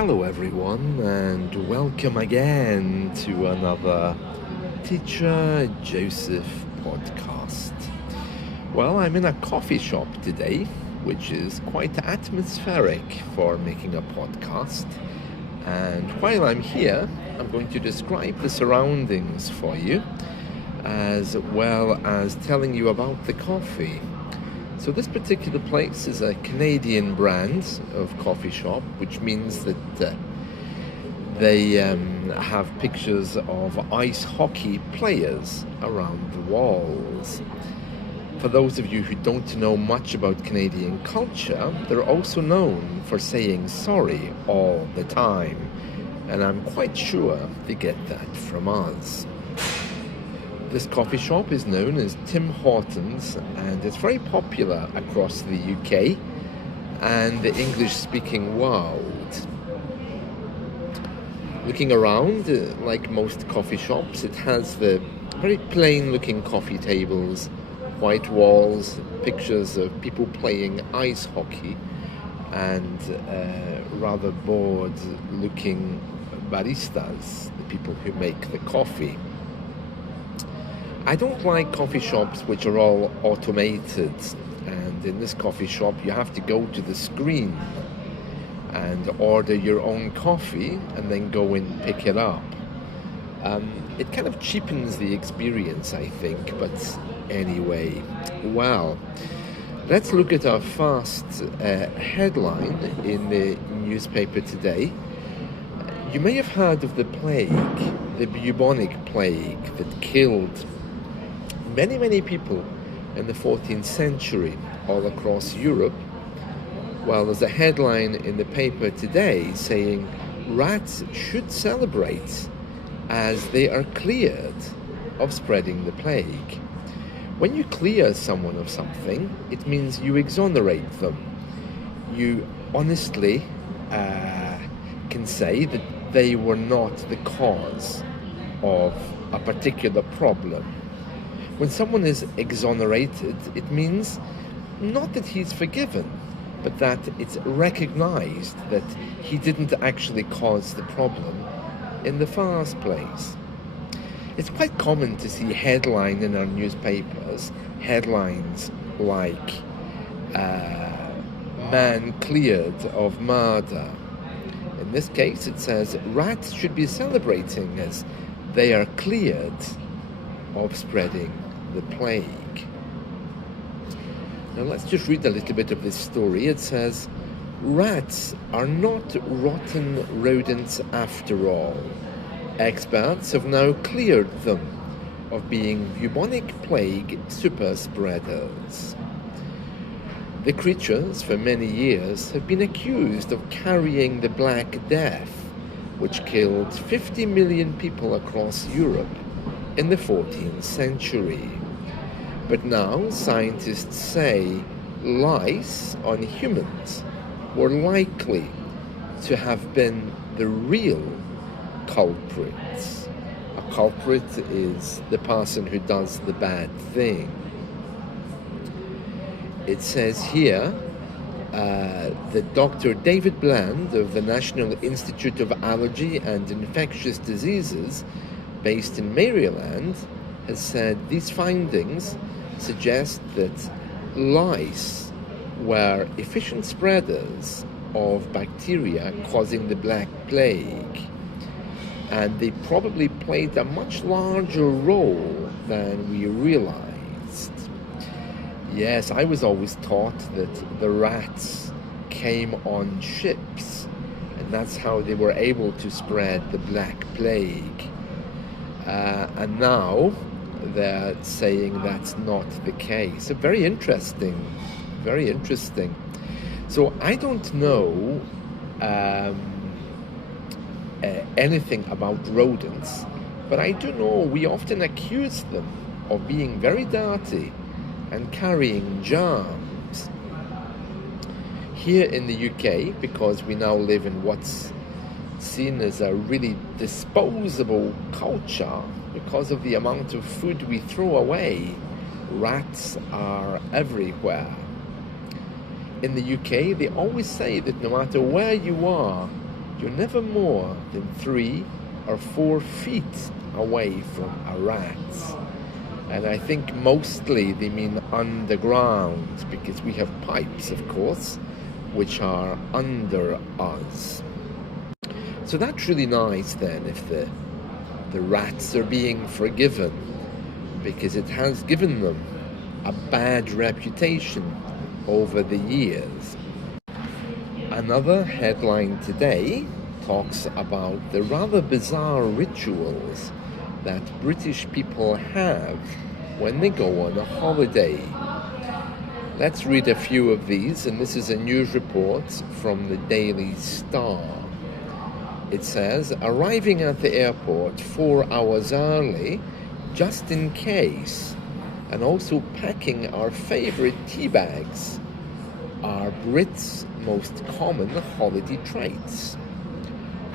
Hello, everyone, and welcome again to another Teacher Joseph podcast. Well, I'm in a coffee shop today, which is quite atmospheric for making a podcast. And while I'm here, I'm going to describe the surroundings for you, as well as telling you about the coffee. So this particular place is a Canadian brand of coffee shop, which means that they have pictures of ice hockey players around the walls. For those of you who don't know much about Canadian culture, they're also known for saying sorry all the time, and I'm quite sure they get that from us. This coffee shop is known as Tim Hortons, and it's very popular across the UK and the English-speaking world. Looking around, like most coffee shops, it has the very plain-looking coffee tables, white walls, pictures of people playing ice hockey, and rather bored-looking baristas, the people who make the coffee. I don't like coffee shops which are all automated, and in this coffee shop you have to go to the screen and order your own coffee and then go and pick it up. It kind of cheapens the experience, I think, but anyway, well, let's look at our first headline in the newspaper today. You may have heard of the plague, the bubonic plague that killed many people in the 14th century all across Europe. Well, there's a headline in the paper today saying rats should celebrate as they are cleared of spreading the plague. When you clear someone of something, it means you exonerate them. You honestly can say that they were not the cause of a particular problem. When someone is exonerated, it means not that he's forgiven, but that it's recognized that he didn't actually cause the problem in the first place. It's quite common to see headlines in our newspapers, headlines like, man cleared of murder. In this case, it says, rats should be celebrating as they are cleared of spreading the plague. Now let's just read a little bit of this story. It says, rats are not rotten rodents after all. Experts have now cleared them of being bubonic plague super spreaders. The creatures for many years have been accused of carrying the Black Death, which killed 50 million people across Europe in the 14th century. But now scientists say lice on humans were likely to have been the real culprits. A culprit is the person who does the bad thing. It says here that Dr. David Bland of the National Institute of Allergy and Infectious Diseases, based in Maryland, has said these findings suggest that lice were efficient spreaders of bacteria causing the Black Plague, and they probably played a much larger role than we realized. Yes, I was always taught that the rats came on ships, and that's how they were able to spread the Black Plague. And now they're saying that's not the case. So very interesting, very interesting. So I don't know anything about rodents, but I do know we often accuse them of being very dirty and carrying germs. Here in the UK, because we now live in what's seen as a really disposable culture, because of the amount of food we throw away, rats are everywhere. In the UK, they always say that no matter where you are, you're never more than 3 or 4 feet away from a rat. And I think mostly they mean underground, because we have pipes, of course, which are under us. So that's really nice then, if the rats are being forgiven, because it has given them a bad reputation over the years. Another headline today talks about the rather bizarre rituals that British people have when they go on a holiday. Let's read a few of these, and this is a news report from the Daily Star. It says, arriving at the airport 4 hours early, just in case, and also packing our favorite tea bags, are Brits' most common holiday traits.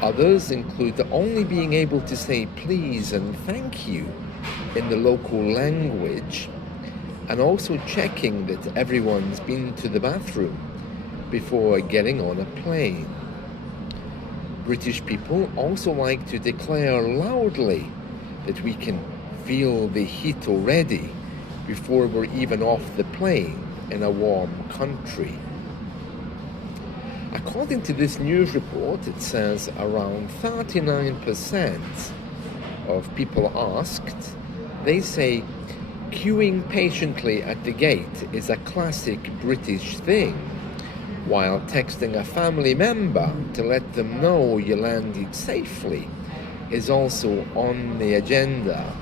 Others include only being able to say please and thank you in the local language, and also checking that everyone's been to the bathroom before getting on a plane. British people also like to declare loudly that we can feel the heat already before we're even off the plane in a warm country. According to this news report, it says around 39% of people asked, they say queuing patiently at the gate is a classic British thing, while texting a family member to let them know you landed safely is also on the agenda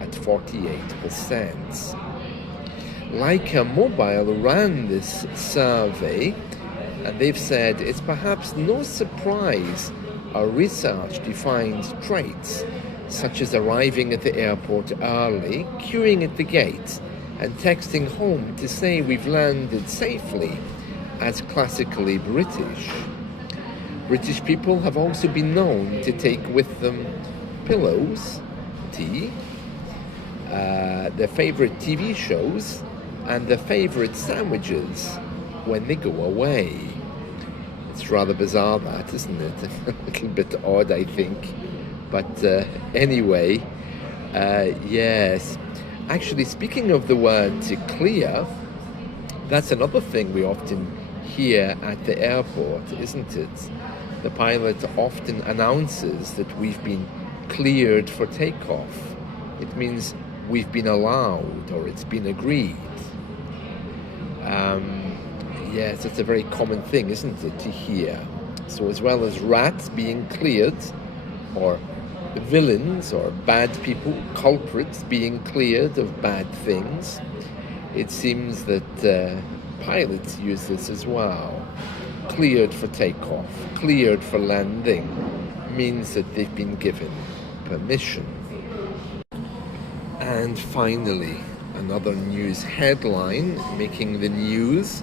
at 48%. Leica Mobile ran this survey, and they've said it's perhaps no surprise our research defines traits such as arriving at the airport early, queuing at the gate, and texting home to say we've landed safely as classically British. British people have also been known to take with them pillows, tea, their favourite TV shows, and their favourite sandwiches when they go away. It's rather bizarre, that, isn't it? A little bit odd, I think. But anyway, yes. Actually, speaking of the word to clear, that's another thing we often hear at the airport, isn't it? The pilot often announces that we've been cleared for takeoff. It means we've been allowed, or it's been agreed. Yes, it's a very common thing, isn't it, to hear. So as well as rats being cleared, or villains or bad people, culprits being cleared of bad things, it seems that pilots use this as well. Cleared for takeoff, cleared for landing, means that they've been given permission. And finally, another news headline making the news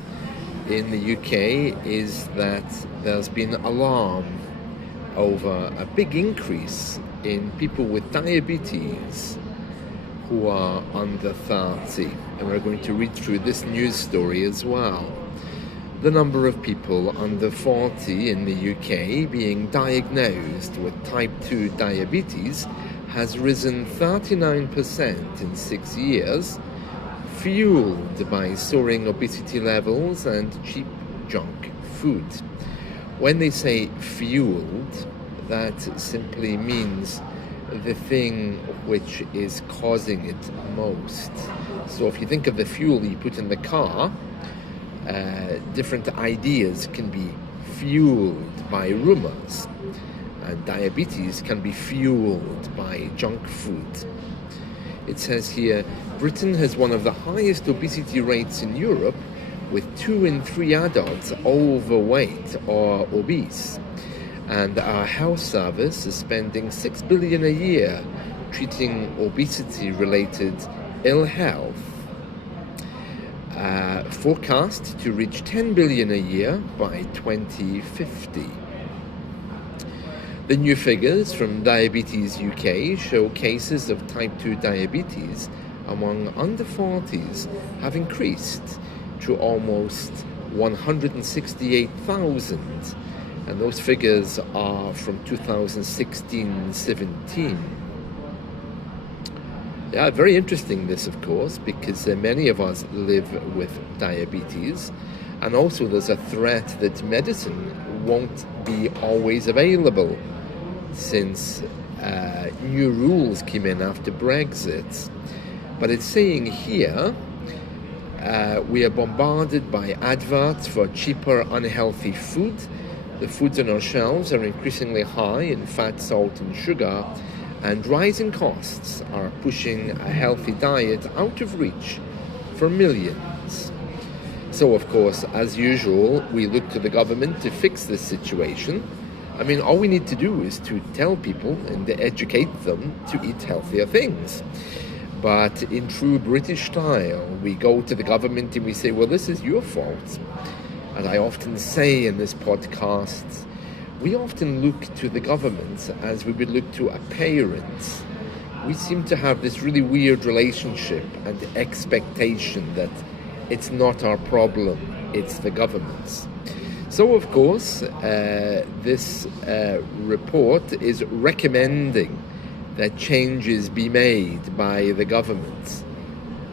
in the UK is that there's been alarm over a big increase in people with diabetes who are under 30. And we're going to read through this news story as well. The number of people under 40 in the UK being diagnosed with type 2 diabetes has risen 39% in 6 years, fueled by soaring obesity levels and cheap junk food. When they say fueled, that simply means the thing which is causing it most. So if you think of the fuel you put in the car, different ideas can be fueled by rumors, and diabetes can be fueled by junk food. It says here, Britain has one of the highest obesity rates in Europe, with 2 in 3 adults overweight or obese. And our health service is spending $6 billion a year treating obesity-related ill health, forecast to reach $10 billion a year by 2050. The new figures from Diabetes UK show cases of type 2 diabetes among under 40s have increased to almost 168,000, and those figures are from 2016-17. Yeah, very interesting this, of course, because many of us live with diabetes, and also there's a threat that medicine won't be always available since new rules came in after Brexit. But it's saying here, we are bombarded by adverts for cheaper, unhealthy food. The foods on our shelves are increasingly high in fat, salt, and sugar, and rising costs are pushing a healthy diet out of reach for millions. So, of course, as usual, we look to the government to fix this situation. I mean, all we need to do is to tell people and educate them to eat healthier things. But in true British style, we go to the government and we say, well, this is your fault. And I often say in this podcast, we often look to the government as we would look to a parent. We seem to have this really weird relationship and expectation that it's not our problem, it's the government's. So, of course, this report is recommending that changes be made by the government.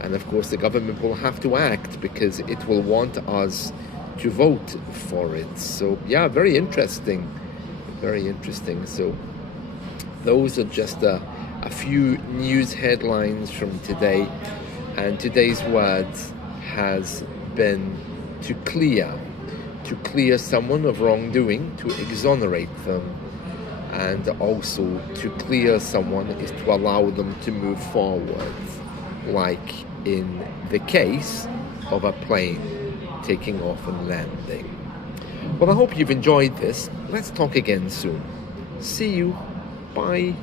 And of course the government will have to act because it will want us to vote for it. So yeah, very interesting. So those are just a few news headlines from today. And today's word has been to clear someone of wrongdoing, to exonerate them. And also to clear someone is to allow them to move forward, like in the case of a plane taking off and landing. Well, I hope you've enjoyed this. Let's talk again soon. See you. Bye.